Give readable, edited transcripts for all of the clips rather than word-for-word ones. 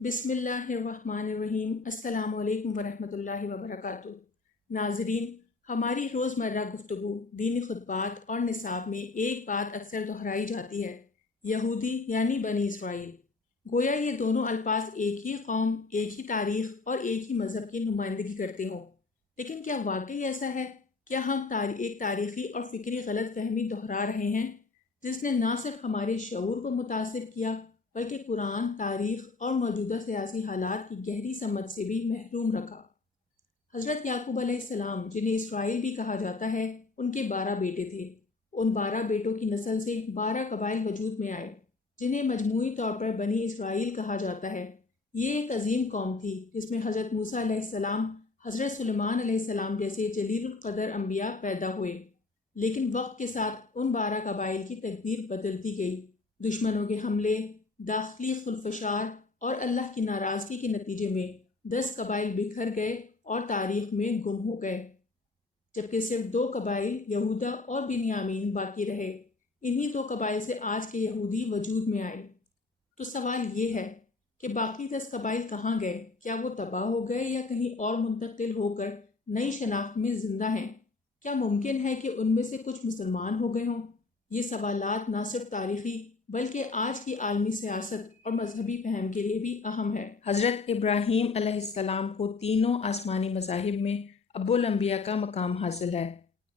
بسم اللہ الرحمن الرحیم۔ السلام علیکم ورحمۃ اللہ وبرکاتہ۔ ناظرین، ہماری روزمرہ گفتگو دینی خطبات اور نصاب میں ایک بات اکثر دہرائی جاتی ہے، یہودی یعنی بنی اسرائیل۔ گویا یہ دونوں الفاظ ایک ہی قوم، ایک ہی تاریخ اور ایک ہی مذہب کی نمائندگی کرتے ہوں۔ لیکن کیا واقعی ایسا ہے؟ کیا ہم ایک تاریخی اور فکری غلط فہمی دہرا رہے ہیں جس نے نہ صرف ہمارے شعور کو متاثر کیا بلکہ قرآن، تاریخ اور موجودہ سیاسی حالات کی گہری سمجھ سے بھی محروم رکھا؟ حضرت یعقوب علیہ السلام، جنہیں اسرائیل بھی کہا جاتا ہے، ان کے 12 بیٹے تھے۔ ان 12 بیٹوں کی نسل سے 12 قبائل وجود میں آئے جنہیں مجموعی طور پر بنی اسرائیل کہا جاتا ہے۔ یہ ایک عظیم قوم تھی جس میں حضرت موسیٰ علیہ السلام، حضرت سلیمان علیہ السلام جیسے جلیل القدر انبیاء پیدا ہوئے۔ لیکن وقت کے ساتھ ان 12 قبائل کی تقدیر بدلتی گئی۔ دشمنوں کے حملے، داخلی خلفشار اور اللہ کی ناراضگی کے نتیجے میں 10 قبائل بکھر گئے اور تاریخ میں گم ہو گئے، جبکہ صرف 2 قبائل یہودا اور بنیامین باقی رہے۔ انہی 2 قبائل سے آج کے یہودی وجود میں آئے۔ تو سوال یہ ہے کہ باقی 10 قبائل کہاں گئے؟ کیا وہ تباہ ہو گئے یا کہیں اور منتقل ہو کر نئی شناخت میں زندہ ہیں؟ کیا ممکن ہے کہ ان میں سے کچھ مسلمان ہو گئے ہوں؟ یہ سوالات نہ صرف تاریخی بلکہ آج کی عالمی سیاست اور مذہبی فہم کے لیے بھی اہم ہے۔ حضرت ابراہیم علیہ السلام کو تینوں آسمانی مذاہب میں ابو الانبیاء کا مقام حاصل ہے۔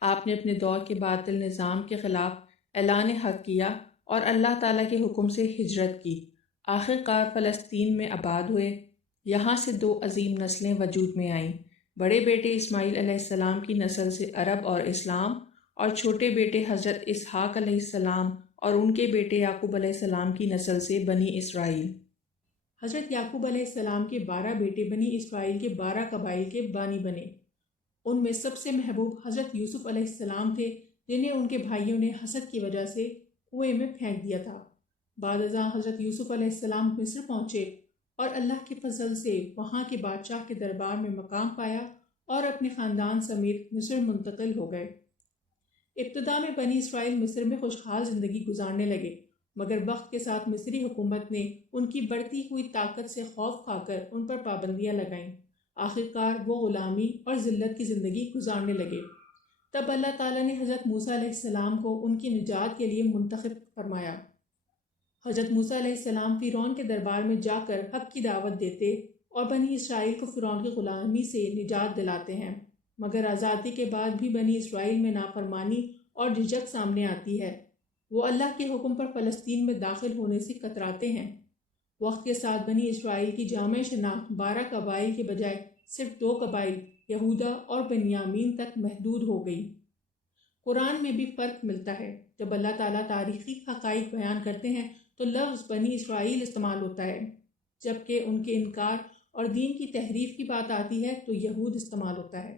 آپ نے اپنے دور کے باطل نظام کے خلاف اعلان حق کیا اور اللہ تعالیٰ کے حکم سے ہجرت کی۔ آخر کار فلسطین میں آباد ہوئے۔ یہاں سے 2 عظیم نسلیں وجود میں آئیں۔ بڑے بیٹے اسماعیل علیہ السلام کی نسل سے عرب اور اسلام، اور چھوٹے بیٹے حضرت اسحاق علیہ السلام اور ان کے بیٹے یعقوب علیہ السلام کی نسل سے بنی اسرائیل۔ حضرت یعقوب علیہ السلام کے 12 بیٹے بنی اسرائیل کے 12 قبائل کے بانی بنے۔ ان میں سب سے محبوب حضرت یوسف علیہ السلام تھے، جنہیں ان کے بھائیوں نے حسد کی وجہ سے کنویں میں پھینک دیا تھا۔ بعد ازاں حضرت یوسف علیہ السلام مصر پہنچے اور اللہ کے فضل سے وہاں کے بادشاہ کے دربار میں مقام پایا اور اپنے خاندان سمیت مصر منتقل ہو گئے۔ ابتدا میں بنی اسرائیل مصر میں خوشحال زندگی گزارنے لگے، مگر وقت کے ساتھ مصری حکومت نے ان کی بڑھتی ہوئی طاقت سے خوف کھا کر ان پر پابندیاں لگائیں۔ آخرکار وہ غلامی اور ذلت کی زندگی گزارنے لگے۔ تب اللہ تعالیٰ نے حضرت موسیٰ علیہ السلام کو ان کی نجات کے لیے منتخب فرمایا۔ حضرت موسیٰ علیہ السلام فرعون کے دربار میں جا کر حق کی دعوت دیتے اور بنی اسرائیل کو فرعون کی غلامی سے نجات دلاتے ہیں، مگر آزادی کے بعد بھی بنی اسرائیل میں نافرمانی اور جھجک سامنے آتی ہے۔ وہ اللہ کے حکم پر فلسطین میں داخل ہونے سے کتراتے ہیں۔ وقت کے ساتھ بنی اسرائیل کی جامع شناخت 12 قبائل کے بجائے صرف 2 قبائل یہودا اور بنیامین تک محدود ہو گئی۔ قرآن میں بھی فرق ملتا ہے۔ جب اللہ تعالیٰ تاریخی حقائق بیان کرتے ہیں تو لفظ بنی اسرائیل استعمال ہوتا ہے، جبکہ ان کے انکار اور دین کی تحریف کی بات آتی ہے تو یہود استعمال ہوتا ہے،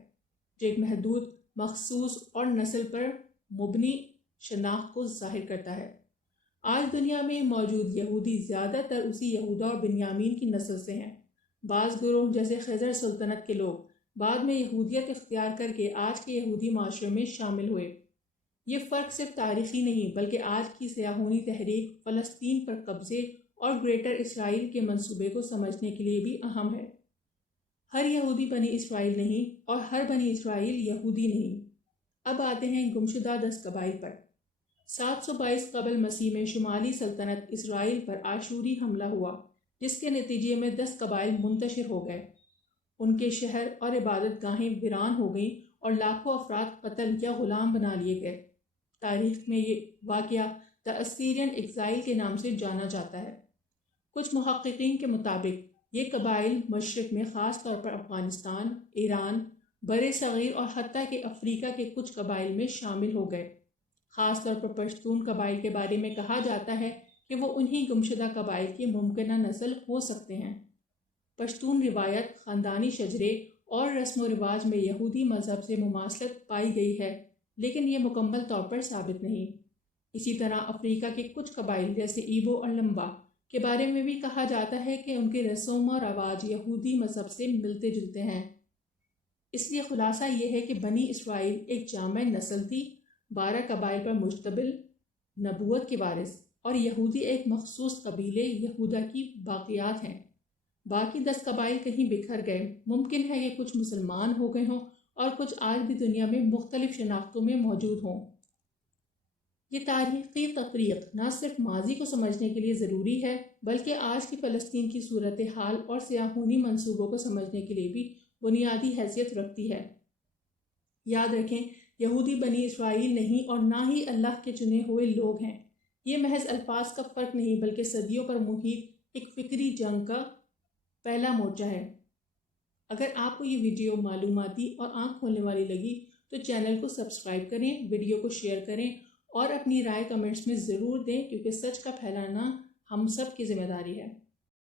جو ایک محدود، مخصوص اور نسل پر مبنی شناخت کو ظاہر کرتا ہے۔ آج دنیا میں موجود یہودی زیادہ تر اسی یہودا اور بنیامین کی نسل سے ہیں۔ بعض گروہ جیسے خیبر سلطنت کے لوگ بعد میں یہودیت اختیار کر کے آج کے یہودی معاشرے میں شامل ہوئے۔ یہ فرق صرف تاریخی نہیں بلکہ آج کی سیاحونی تحریک، فلسطین پر قبضے اور گریٹر اسرائیل کے منصوبے کو سمجھنے کے لیے بھی اہم ہے۔ ہر یہودی بنی اسرائیل نہیں اور ہر بنی اسرائیل یہودی نہیں۔ اب آتے ہیں گمشدہ 10 قبائل پر۔ 722 قبل مسیح میں شمالی سلطنت اسرائیل پر آشوری حملہ ہوا، جس کے نتیجے میں 10 قبائل منتشر ہو گئے۔ ان کے شہر اور عبادت گاہیں ویران ہو گئیں اور لاکھوں افراد قتل یا غلام بنا لیے گئے۔ تاریخ میں یہ واقعہ دی اسیرین ایگزائل کے نام سے جانا جاتا ہے۔ کچھ محققین کے مطابق یہ قبائل مشرق میں، خاص طور پر افغانستان، ایران، بر صغیر اور حتیٰ کہ افریقہ کے کچھ قبائل میں شامل ہو گئے۔ خاص طور پر پشتون قبائل کے بارے میں کہا جاتا ہے کہ وہ انہی گمشدہ قبائل کی ممکنہ نسل ہو سکتے ہیں۔ پشتون روایت، خاندانی شجرے اور رسم و رواج میں یہودی مذہب سے مماثلت پائی گئی ہے، لیکن یہ مکمل طور پر ثابت نہیں۔ اسی طرح افریقہ کے کچھ قبائل جیسے ایبو اور لمبا کے بارے میں بھی کہا جاتا ہے کہ ان کے رسوم و رواج یہودی مذہب سے ملتے جلتے ہیں۔ اس لیے خلاصہ یہ ہے کہ بنی اسرائیل ایک جامع نسل تھی، 12 قبائل پر مشتمل نبوت کے وارث، اور یہودی ایک مخصوص قبیلے یہودا کی باقیات ہیں۔ باقی 10 قبائل کہیں بکھر گئے، ممکن ہے کہ کچھ مسلمان ہو گئے ہوں اور کچھ آج بھی دنیا میں مختلف شناختوں میں موجود ہوں۔ یہ تاریخی تفریق نہ صرف ماضی کو سمجھنے کے لیے ضروری ہے بلکہ آج کی فلسطین کی صورتحال اور سیاحونی منصوبوں کو سمجھنے کے لیے بھی بنیادی حیثیت رکھتی ہے۔ یاد رکھیں، یہودی بنی اسرائیل نہیں اور نہ ہی اللہ کے چنے ہوئے لوگ ہیں۔ یہ محض الفاظ کا فرق نہیں بلکہ صدیوں پر محیط ایک فکری جنگ کا پہلا مورچہ ہے۔ اگر آپ کو یہ ویڈیو معلوماتی اور آنکھ کھولنے والی لگی تو چینل کو سبسکرائب کریں، ویڈیو کو شیئر کریں اور اپنی رائے کمنٹس میں ضرور دیں، کیونکہ سچ کا پھیلانا ہم سب کی ذمہ داری ہے۔